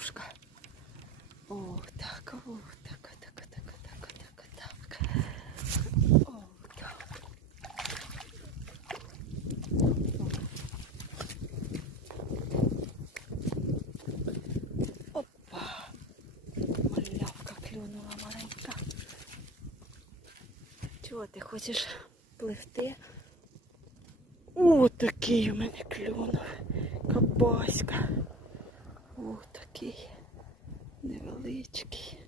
подружка. О, так, о, так, так, так, так, так, так. О, так. Опа. Малявка клюнула маленька. Чого ти хочеш пливти? О, такий у мене клюнув. Кабаська. О, такий невеличкий.